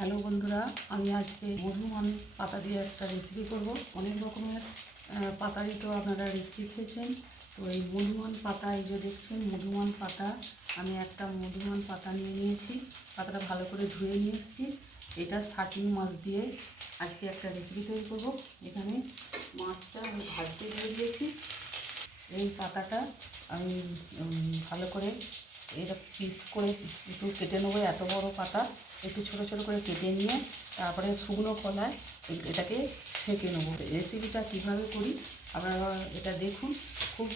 Hello বন্ধুরা, আমি আজকে মধুমান পাতা দিয়ে একটা রেসিপি করব। অনেক রকমের পাতারই তো আপনারা রেসিপি খেয়েছেন। তো এই মধুমান পাতা, এই যে দেখছেন, মধুমান পাতা, আমি একটা মধুমান পাতা নিয়ে নিয়েছি। পাতাটা ভালো করে ধুয়ে নিয়ে এসেছি। এটা শাটিং মাছ দিয়ে আজকে একটা রেসিপি তৈরি করব। এখানে মাছটা আমি ভাজতে দিয়ে দিয়েছি। এই পাতাটা আমি ভালো করে এটা পিস করে একটু কেটে নেব, এত বড় পাতা। একটু ছোট ছোট করে কেটে নিয়ে তারপরে শুকনো কলায় এটাকে সেঁকে নেব। রেসিপিটা কীভাবে করি আপনারা এটা দেখুন, খুব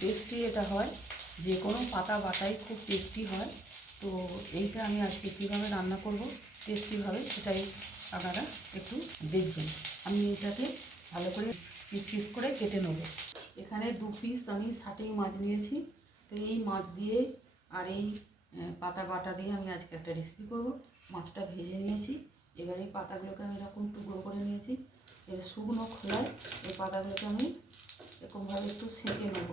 টেস্টি এটা হয়। যে কোনো পাতা বাটাই খুব টেস্টি হয়। তো এইটা আমি আজকে কীভাবে রান্না করব টেস্টিভাবে সেটাই আপনারা একটু দেখবেন। আমি এটাকে ভালো করে পিস পিস করে কেটে নেব। এখানে দু পিস আমি ষাটেই মাছ নিয়েছি। তো এই মাছ দিয়ে আর এই পাতা বাটা দিয়ে আমি আজকে একটা রেসিপি করব। মাছটা ভেজে নিয়েছি। এবার এই পাতাগুলোকে আমি এরকম টুকরো করে নিয়েছি। এবার শুকনো খোলায় এই পাতাগুলোকে আমি এরকমভাবে একটু সেঁকে নেব।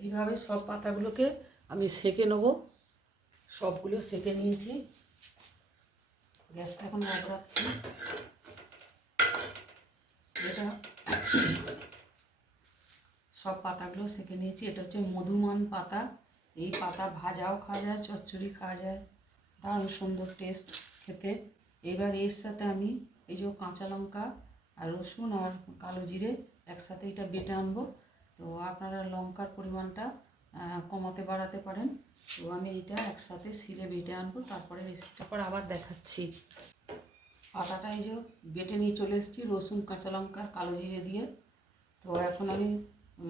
এইভাবে সব পাতাগুলোকে আমি সেকে নেব। সবগুলো সেকে নিয়েছি। গ্যাসটা এখন অফ রাখছি। এটা সব পাতাগুলো সেকে নিয়েছি। এটা হচ্ছে মধুমান পাতা। এই পাতা ভাজাও খাওয়া যায়, চচ্চড়ি খাওয়া যায়। দারুণ সুন্দর টেস্ট খেতে। এবার এর সাথে আমি এই যে কাঁচা লঙ্কা আর রসুন আর কালো জিরে একসাথে এটা বেটে আনব। তো আপনারা লঙ্কার পরিমাণটা কমাতে বাড়াতে পারেন। তো আমি এইটা একসাথে সিলে বেটে আনব, তারপরে রেসিপিটা পর আবার দেখাচ্ছি। পাতাটা এই যে বেটে নিয়ে চলে এসেছি, রসুন, কাঁচা লঙ্কা, কালো জিরে দিয়ে। তো এখন আমি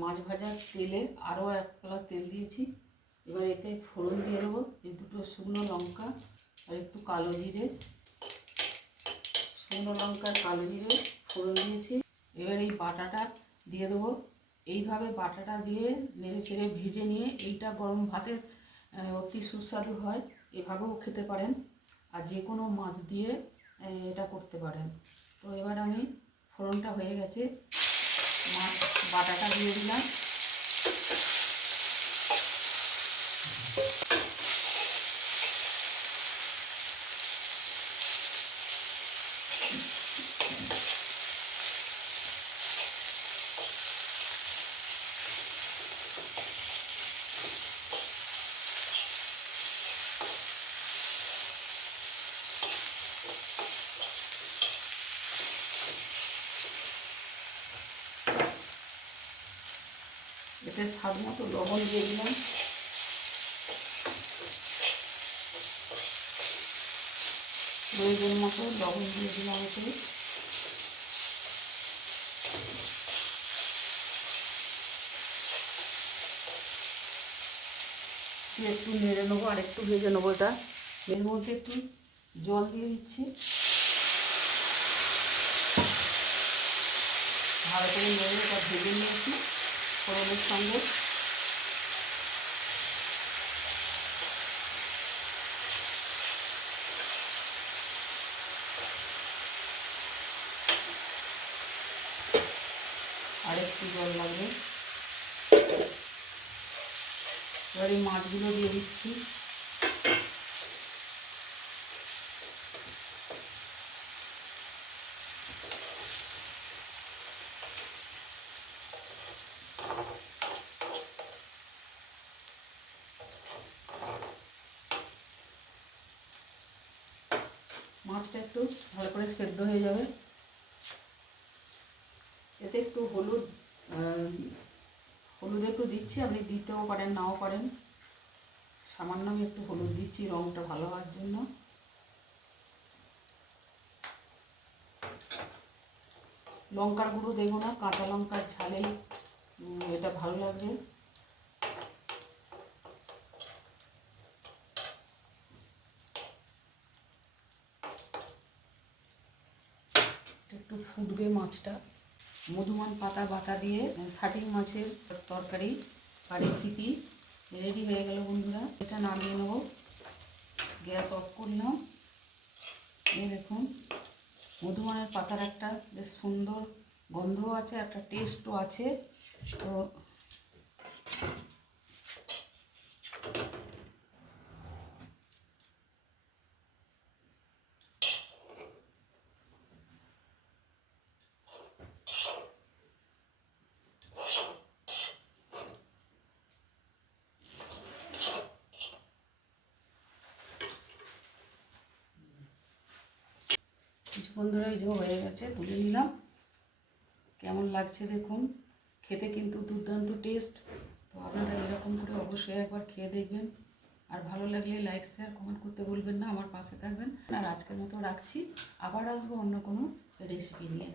মাছ ভাজার তেলে আরও এক পালা তেল দিয়েছি। এবার এতে ফোড়ন দিয়ে দেবো, এই দুটো শুকনো লঙ্কা আর একটু কালো জিরে। শুকনো লঙ্কার কালো জিরে ফোড়ন দিয়েছি। এবার এই বাটাটা দিয়ে দেবো। এইভাবে বাটাটা দিয়ে নেড়ে ছেড়ে ভেজে নিয়ে এইটা গরম ভাতের অতি সুস্বাদু হয়। এভাবেও খেতে পারেন আর যে কোনো মাছ দিয়ে এটা করতে পারেন। তো এবার আমি ফোড়নটা হয়ে গেছে। মাছ বাটাটা দিয়ে দিলাম। এতে স্বাদ মতো লবণ দিয়ে দিলাম। প্রয়োজন মতো লবণ দিয়ে দিলাম এতে। একটু নেড়ে নেব, আর একটু ভেজে নেব এটা। এর মধ্যে একটু জল দিয়ে দিচ্ছি। ভালো করে নেড়ে এটা ভেজে নিয়েছি। ফোড়নের সঙ্গে। আর একটু জল লাগবে। এবার এই মাছগুলো দিয়ে দিচ্ছি। মাছটা একটু ভালো করে সেদ্ধ হয়ে যাবে। এতে একটু হলুদ হলুদ একটু দিচ্ছি, আপনি দিতেও পারেন, নাও পারেন। সামান্য আমি একটু হলুদ দিচ্ছি রঙটা ভালো হওয়ার জন্য। লঙ্কার গুঁড়ো দেবো না, কাঁচা লঙ্কার ঝালেই এটা ভালো লাগবে। একটু ফুটবে মাছটা। মধুমান পাতা বাটা দিয়ে শাটিং মাছের তরকারি বা রেসিপি রেডি হয়ে গেল বন্ধুরা। এটা নামিয়ে নেব। গ্যাস অফ করলাম এই দেখুন, মধুমানের পাতার একটা বেশ সুন্দর গন্ধও আছে, একটা টেস্টও আছে। তো বন্ধুরা, এই যে হয়ে গেছে, তুলে নিলাম। কেমন লাগছে দেখুন। খেতে কিন্তু দুর্দান্ত টেস্ট তো আপনারা এরকম করে অবশ্যই একবার খেয়ে দেখবেন। আর ভালো লাগলে লাইক শেয়ার কমেন্ট করতে বলবেন না, আমার পাশে থাকবেন। আর আজকের মতো রাখছি। আবার আসব অন্য কোনো রেসিপি নিয়ে।